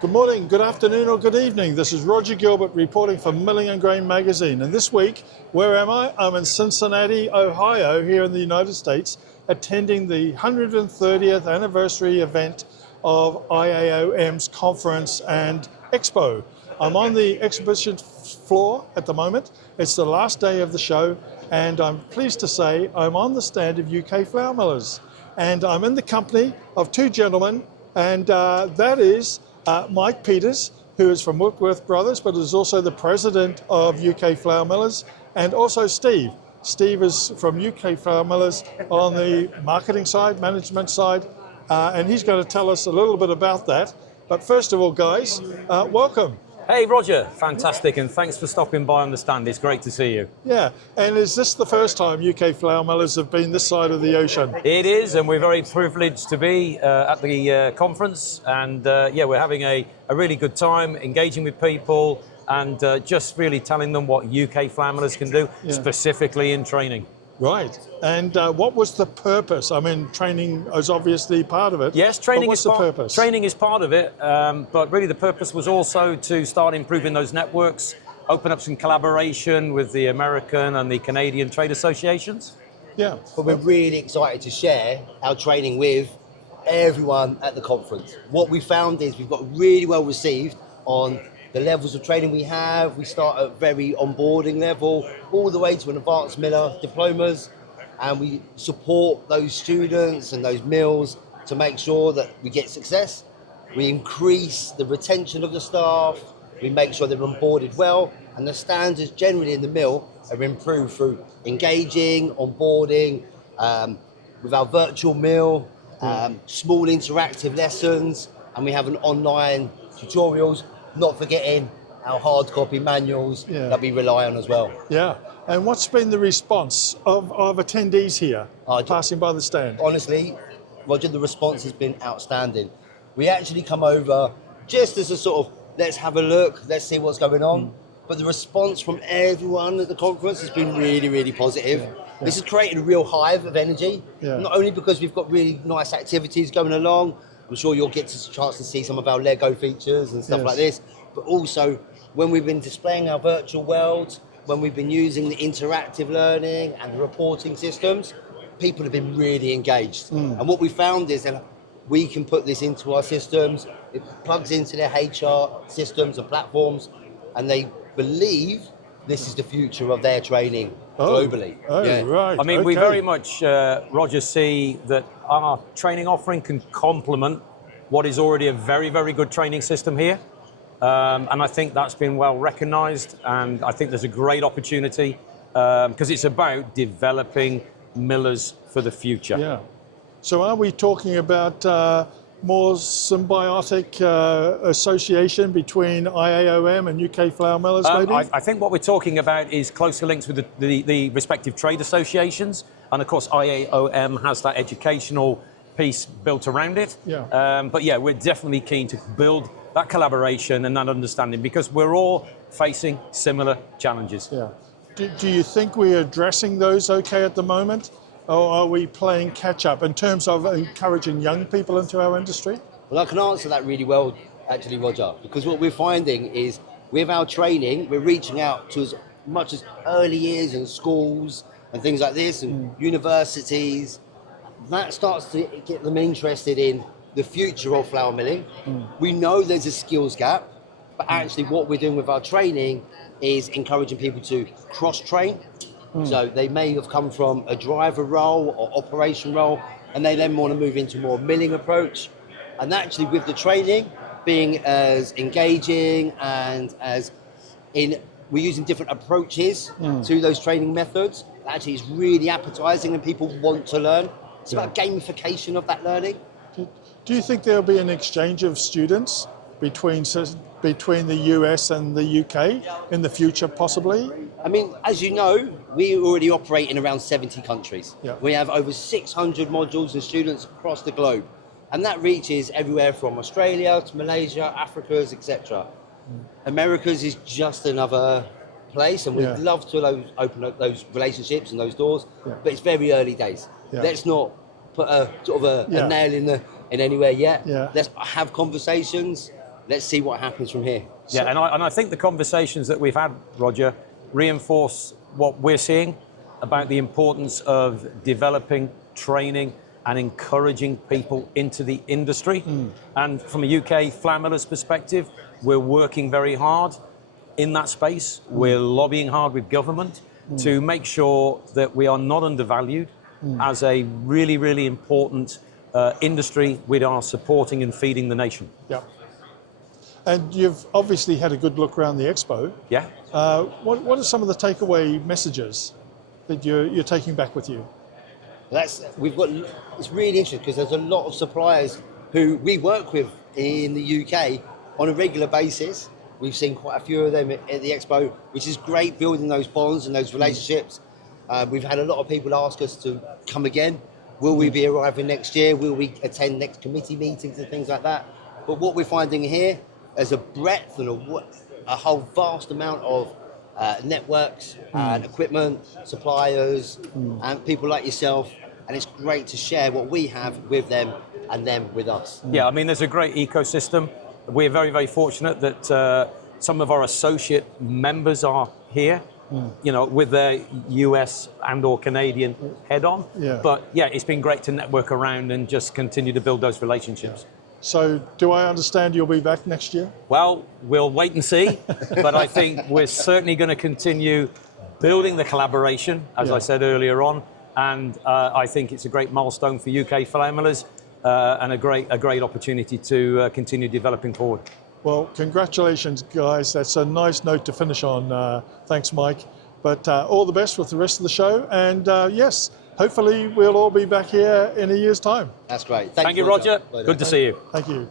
Good morning, good afternoon, or good evening. This is Roger Gilbert reporting for Milling and Grain magazine. And this week, where am I? I'm in Cincinnati, Ohio, here in the United States, attending the 130th anniversary event of IAOM's conference and expo. I'm on the exhibition floor at the moment. It's the last day of the show, and I'm pleased to say I'm on the stand of UK flour millers. And I'm in the company of two gentlemen, and that is Mike Peters, who is from Whitworth Brothers, but is also the president of UK Flour Millers, and also Steve. Steve is from UK Flour Millers on the marketing side, management side, and he's going to tell us a little bit about that. But first of all, guys, welcome. Hey Roger, fantastic, and thanks for stopping by on the stand. It's great to see you. Yeah, and is this the first time UK Flour Millers have been this side of the ocean? It is, and we're very privileged to be at the conference, and yeah, we're having a really good time engaging with people and just really telling them what UK Flour Millers can do, specifically in training. Right, and what was the purpose? I mean, training is obviously part of it. Yes, training is the purpose? Training is part of it, but really the purpose was also to start improving those networks, open up some collaboration with the American and the Canadian trade associations. Yeah. But we're really excited to share our training with everyone at the conference. What we found is we've got really well received on the levels of training we have. We start at very onboarding level, all the way to an advanced miller diplomas, and we support those students and those mills to make sure that we get success. We increase the retention of the staff, we make sure they're onboarded well, and the standards generally in the mill are improved through engaging, onboarding, with our virtual mill, small interactive lessons, and we have an online tutorials, not forgetting our hard copy manuals that we rely on as well. Yeah, and what's been the response of attendees here passing by the stand? Honestly, Roger, the response has been outstanding. We actually come over just as a sort of, let's have a look, let's see what's going on. But the response from everyone at the conference has been really, really positive. This has created a real hive of energy, not only because we've got really nice activities going along. I'm sure you'll get a chance to see some of our Lego features and stuff like this, but also when we've been displaying our virtual worlds, when we've been using the interactive learning and the reporting systems, people have been really engaged. And what we found is that we can put this into our systems, it plugs into their HR systems and platforms, and they believe this is the future of their training globally. Right. I mean, we very much, Roger, see that our training offering can complement what is already a very, very good training system here. And I think that's been well recognised, and I think there's a great opportunity because it's about developing millers for the future. Yeah. So are we talking about more symbiotic association between IAOM and UK Flour Millers, maybe? I think what we're talking about is closer links with the respective trade associations, and of course IAOM has that educational piece built around it. But yeah, we're definitely keen to build that collaboration and that understanding because we're all facing similar challenges. Yeah. Do you think we're addressing those okay at the moment? Or are we playing catch up in terms of encouraging young people into our industry? Well, I can answer that really well, actually, Roger, because what we're finding is with our training, we're reaching out to as much as early years and schools and things like this and universities. That starts to get them interested in the future of flour milling. We know there's a skills gap, but actually what we're doing with our training is encouraging people to cross-train. So they may have come from a driver role or operation role, and they then want to move into more milling approach. And actually with the training being as engaging and as we're using different approaches to those training methods, actually it's really appetizing and people want to learn. It's about gamification of that learning. Do you think there'll be an exchange of students between the US and the UK in the future, possibly? I mean, as you know, we already operate in around 70 countries. We have over 600 modules and students across the globe. And that reaches everywhere from Australia to Malaysia, Africa's, etc. America's is just another place, and we'd love to open up those relationships and those doors, but it's very early days. Let's not put a sort of a nail in anywhere yet. Let's have conversations. let's see what happens from here. Yeah, and I think the conversations that we've had, Roger, reinforce what we're seeing about the importance of developing, training, and encouraging people into the industry. And from a UK flat miller's perspective, we're working very hard in that space. We're lobbying hard with government to make sure that we are not undervalued as a really, really important industry we are supporting and feeding the nation. Yeah. And you've obviously had a good look around the expo. Yeah. What are some of the takeaway messages that you're taking back with you? It's really interesting because there's a lot of suppliers who we work with in the UK on a regular basis. We've seen quite a few of them at the expo, which is great, building those bonds and those relationships. We've had a lot of people ask us to come again. Will we be arriving next year? Will we attend next committee meetings and things like that? But what we're finding here, there's a breadth and a whole vast amount of networks and equipment, suppliers, and people like yourself. And it's great to share what we have with them and them with us. Yeah, I mean, there's a great ecosystem. We're very, very fortunate that some of our associate members are here, you know, with their US and or Canadian head on. Yeah. But yeah, it's been great to network around and just continue to build those relationships. So do I understand you'll be back next year? Well, we'll wait and see, but I think we're certainly going to continue building the collaboration, as I said earlier on, and I think it's a great milestone for UK flat millers and a great opportunity to continue developing forward. Well, congratulations, guys. That's a nice note to finish on. Thanks, Mike. But all the best with the rest of the show. And yes, hopefully we'll all be back here in a year's time. That's great. Thank you, Roger. Good to see you. Thank you.